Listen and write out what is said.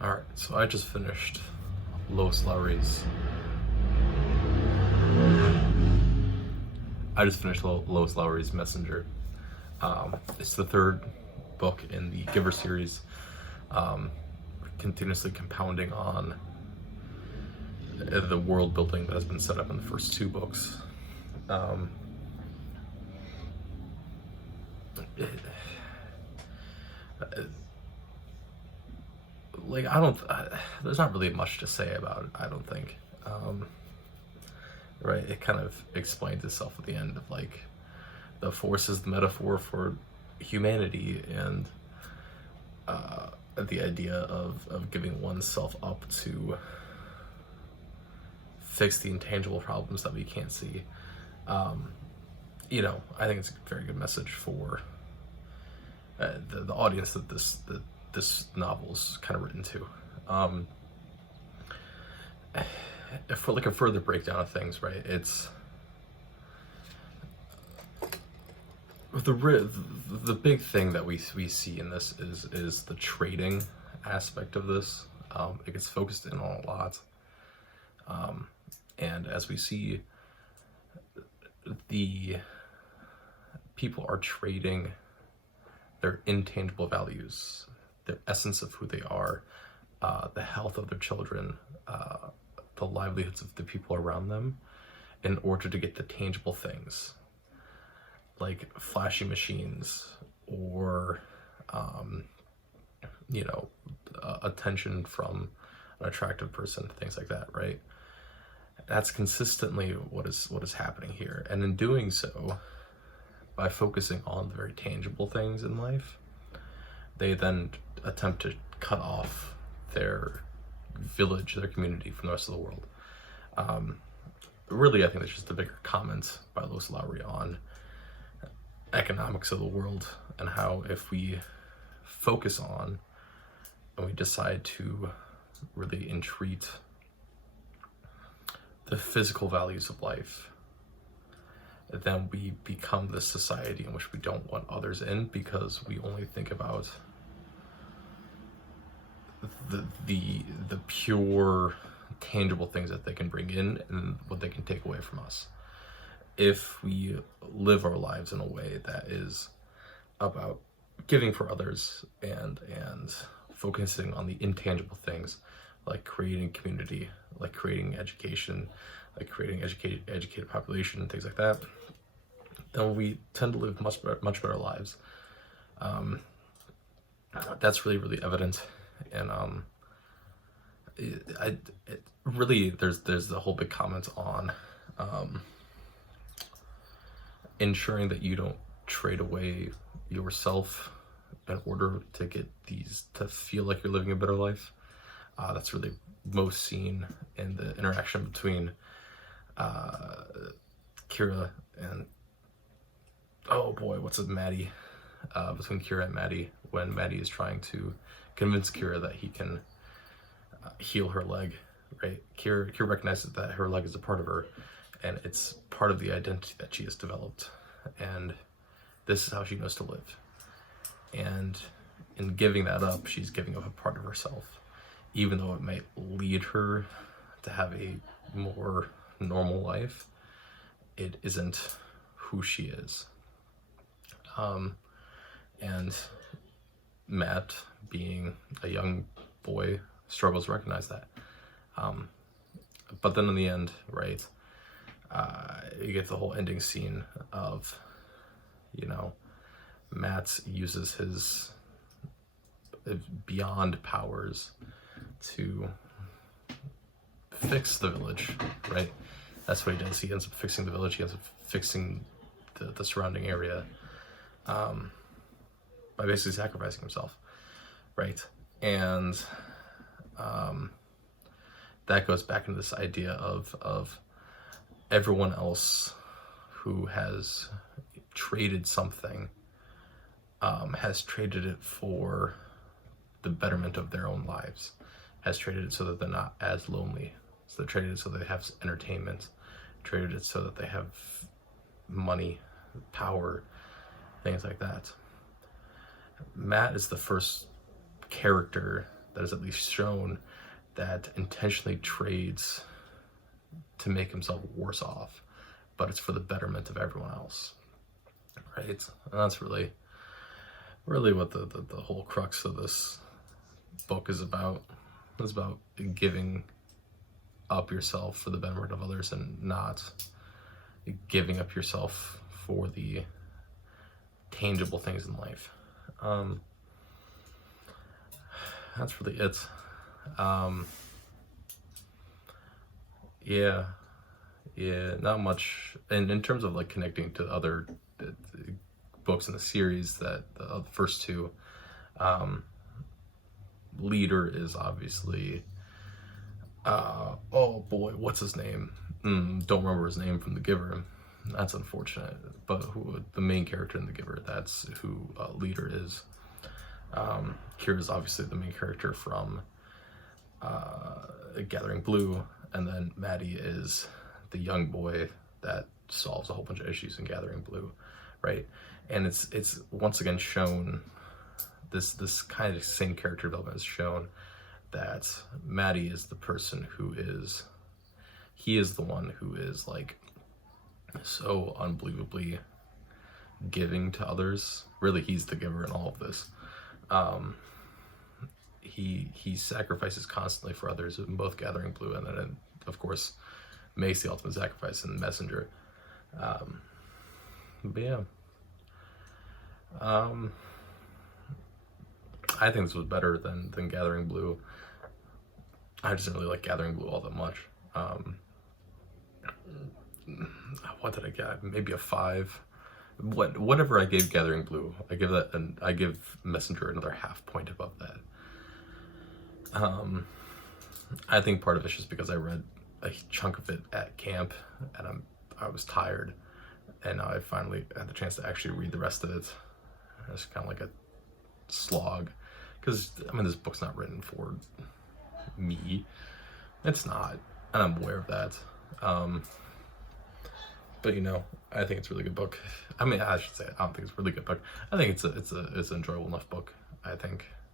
Alright, so I just finished Lowry's. Lois Lowry's Messenger. It's the third book in the Giver series, continuously compounding on the world building that has been set up in the first two books. There's not really much to say about it, I don't think. Right, it kind of explains itself at the end of like the Force is the metaphor for humanity, and the idea of giving oneself up to fix the intangible problems that we can't see. I think it's a very good message for the audience that this novel is kind of written to. For like a further breakdown of things, right? It's the big thing that we see in this is the trading aspect of this. It gets focused in on a lot, and as we see, the people are trading their intangible values, their essence of who they are, the health of their children, the livelihoods of the people around them, in order to get the tangible things like flashy machines or attention from an attractive person, things like that, right? That's consistently what is happening here. And in doing so, by focusing on the very tangible things in life, they then attempt to cut off their village, their community, from the rest of the world. Really, I think that's just a bigger comment by Lois Lowry on economics of the world, and how if we focus on and we decide to really entreat the physical values of life, then we become this society in which we don't want others in, because we only think about the pure tangible things that they can bring in and what they can take away from us. If we live our lives in a way that is about giving for others and focusing on the intangible things, like creating community, like creating education, like creating educated population and things like that, then we tend to live much better lives. That's really evident. And there's the whole big comment on ensuring that you don't trade away yourself in order to get to feel like you're living a better life. That's really most seen in the interaction between Kira and, oh boy, what's it, Maddie? Between Kira and Maddie, when Maddie is trying to convince Kira that he can heal her leg, right? Kira recognizes that her leg is a part of her, and it's part of the identity that she has developed, and this is how she knows to live. And in giving that up, she's giving up a part of herself, even though it might lead her to have a more normal life. It isn't who she is. And Matt, being a young boy, struggles to recognize that. But then in the end, right, you get the whole ending scene of, Matt uses his beyond powers to fix the village, right? That's what he does. He ends up fixing the village. He ends up fixing the surrounding area, by basically sacrificing himself, right? And that goes back into this idea of everyone else who has traded something, has traded it for the betterment of their own lives, has traded it so that they're not as lonely, so they traded it so they have entertainment, traded it so that they have money, power, things like that. Matt is the first character that is at least shown that intentionally trades to make himself worse off, but it's for the betterment of everyone else, right? And that's really what the whole crux of this book is about. It's about giving up yourself for the betterment of others and not giving up yourself for the tangible things in life. That's really it. Yeah, not much. And in terms of like connecting to other books in the series, that the first two, leader is obviously, oh boy, what's his name? Don't remember his name from The Giver. That's unfortunate. But the main character in The Giver, that's who leader is. Kira is obviously the main character from Gathering Blue, and then Maddie is the young boy that solves a whole bunch of issues in Gathering Blue, right? And it's once again shown, this kind of same character development is shown, that Maddie is the person he is the one who is like so unbelievably giving to others. Really, he's the giver in all of this. He sacrifices constantly for others in both Gathering Blue and then, of course, makes the ultimate sacrifice in Messenger. But yeah, I think this was better than Gathering Blue. I just didn't really like Gathering Blue all that much. What did I get? Maybe a 5. Whatever I gave Gathering Blue, I give Messenger another half point above that. I think part of it's just because I read a chunk of it at camp and I was tired, and now I finally had the chance to actually read the rest of it. It's kind of like a slog, because I mean, this book's not written for me. It's not, and I'm aware of that. But you know, I think it's a really good book. I mean, I should say I don't think it's a really good book. I think it's an enjoyable enough book, I think.